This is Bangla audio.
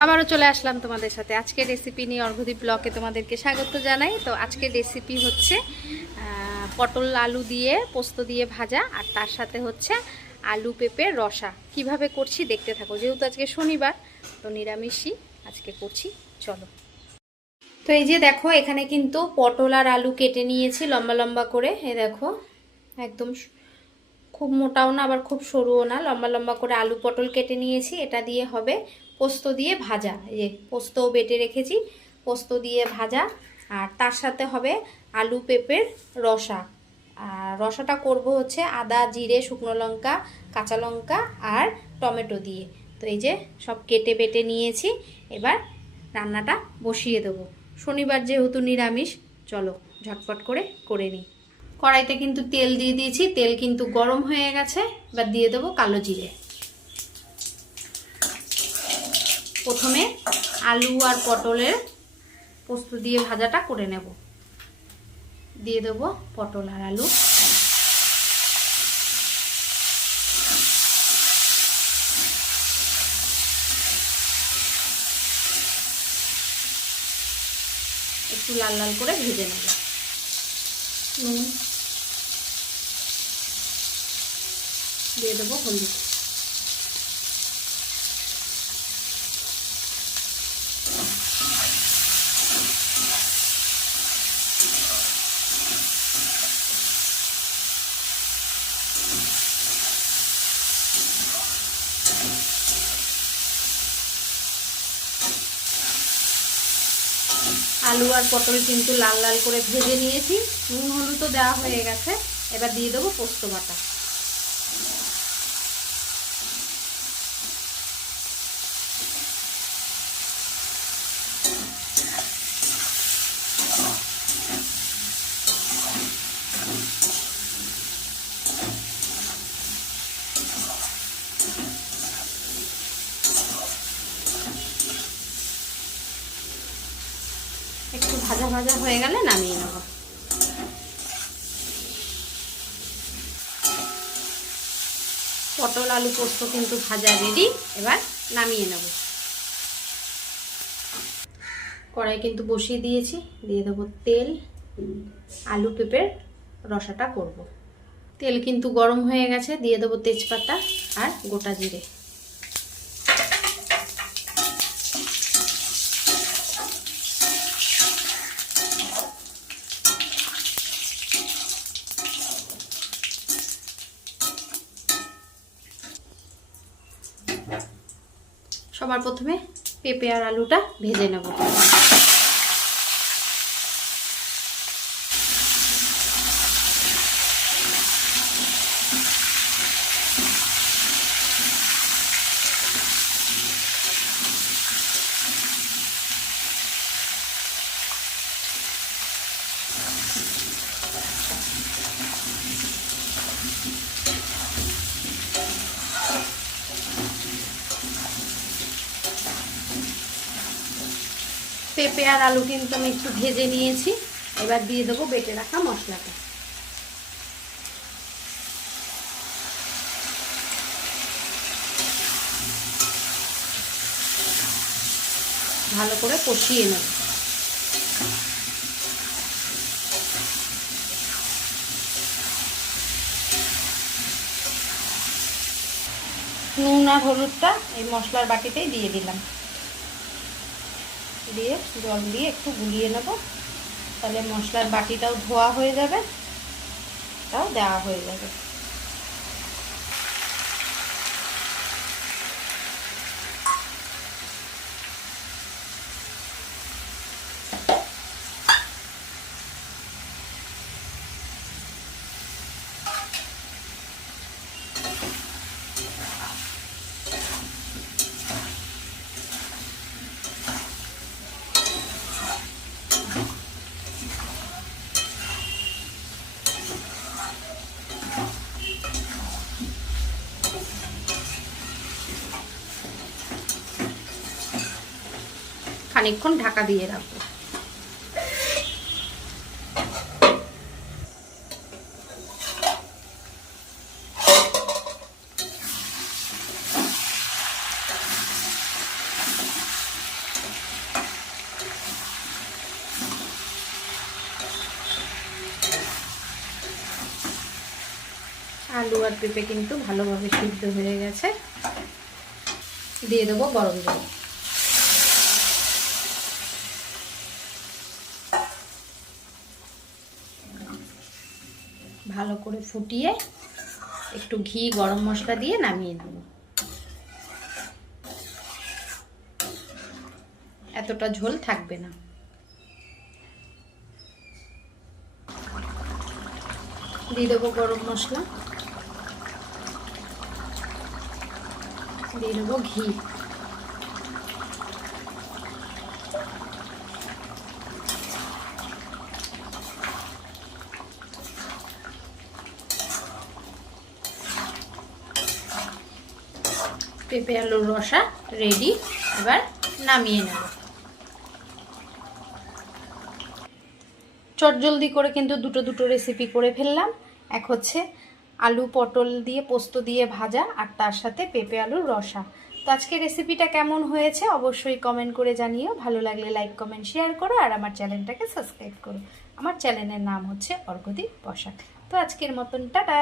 আবারও চলে আসলাম তোমাদের সাথে। আজকে রেসিপি নিয়ে অর্ঘদীপ ব্লকে তোমাদেরকে স্বাগত জানাই। তো আজকে রেসিপি হচ্ছে পটল আলু দিয়ে পোস্ত দিয়ে ভাজা আর তার সাথে হচ্ছে আলু পেঁপের রসা। কীভাবে করছি দেখতে থাকো। যেহেতু আজকে শনিবার, তো নিরামিষই আজকে করছি। চলো। তো এই যে দেখো, এখানে কিন্তু পটল আর আলু কেটে নিয়েছি লম্বা লম্বা করে। এ দেখো, একদম খুব মোটাও না, আবার খুব সরুও না। লম্বা লম্বা করে আলু পটল কেটে নিয়েছি। এটা দিয়ে হবে পোস্ত দিয়ে ভাজা, এই যে পোস্তও বেটে রেখেছি, পোস্ত দিয়ে ভাজা, আর তার সাথে হবে আলু পেঁপের রসা। আর রসাটা করব হচ্ছে আদা, জিরে, শুকনো লঙ্কা, কাঁচা লঙ্কা আর টমেটো দিয়ে। তো এই যে সব কেটে বেটে নিয়েছি, এবার রান্নাটা বসিয়ে দেবো। শনিবার যেহেতু নিরামিষ, চলো ঝটপট করে করে নিই। কড়াইতে কিন্তু তেল দিয়ে দিয়েছি, তেল কিন্তু গরম হয়ে গেছে, এবার দিয়ে দেবো কালো জিরে। প্রথমে আলু আর পটলের পোস্ত দিয়ে ভাজাটা করে নেব। দিয়ে দেবো পটল আর আলু। একটু লাল লাল করে ভেজে নেব। নুন। দিয়ে দেবো হলুদ। আলু আর পটল কিন্তু লাল লাল করে ভেজে নিয়েছি। নুন হলুদও দেওয়া হয়ে গেছে। এবার দিয়ে দেবো পোস্ত বাটা একটু ভাজা ভাজা হয়ে গেলে নামিয়ে নেব। পটল আলু পোস্ত কিন্তু ভাজা রেডি এবার নামিয়ে নেব। কড়াই কিন্তু বসিয়ে দিয়েছি, দিয়ে দেবো তেল, আলু পেঁপের রসাটা করব। তেল কিন্তু গরম হয়ে গেছে, দিয়ে দেবো তেজপাতা আর গোটা জিরে। সবার প্রথমে পেঁপে আর আলুটা ভেজে নেব। পেঁপে আর আলু কিন্তু আমি একটু ভেজে নিয়েছি। এবার দিয়ে দেবো বেটে রাখা মশলাটা। ভালো করে কষিয়ে নেব। নুন আর হলুদটা এই মশলার বাটিতেই দিয়ে দিলাম। দিয়ে, জল দিয়ে একটু গুলিয়ে নেব। তাহলে মশলার বাটিটাও ধোয়া হয়ে যাবে, তাও দেওয়া হয়ে যাবে। খানিকক্ষণ ঢাকা দিয়ে রাখব। আলু আর পেঁপে কিন্তু ভালোভাবে সিদ্ধ হয়ে গেছে। দিয়ে দেবো গরম জল। ভালো করে ফুটিয়ে একটু ঘি, গরম মশলা দিয়ে নামিয়ে নেব। এতটা ঝোল থাকবে না। দিয়ে দেবো গরম মশলা। দিয়ে দেবো ঘি। পেঁপে আলুর রসা রেডি এবার নামিয়ে নেব। চটজলদি করে কিন্তু দুটো দুটো রেসিপি করে ফেললাম। এক হচ্ছে আলু পটল দিয়ে পোস্ত দিয়ে ভাজা আর তার সাথে পেঁপে আলুর রসা। তো আজকে রেসিপিটা কেমন হয়েছে অবশ্যই কমেন্ট করে জানিও। ভালো লাগলে লাইক কমেন্ট শেয়ার করো আর আমার চ্যানেলটাকে সাবস্ক্রাইব করো। আমার চ্যানেলের নাম হচ্ছে অর্ঘদীপ বসাক। তো আজকের মতন, টাটা!